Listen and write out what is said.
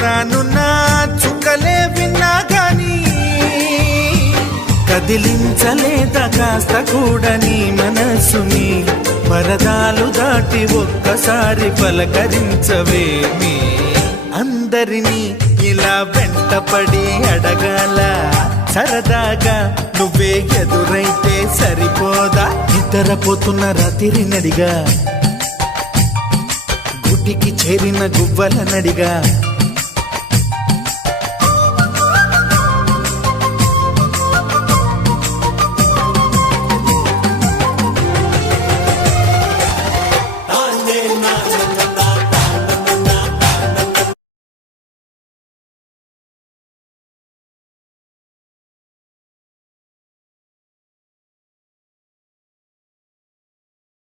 రానున్న చుక్కలే విన్నా గాని కదిలించలేదా కాస్త కూడా నీ మనసుని పరదాలు దాటి ఒక్కసారి పలకరించవేమి అందరినీ ఇలా వెంటపడి అడగాల సరదాగా నువ్వే ఎదురైతే సరిపోదా నిద్రపోతున్న రాత్రి నడిగా గుటికి చేరిన గువ్వల నడిగా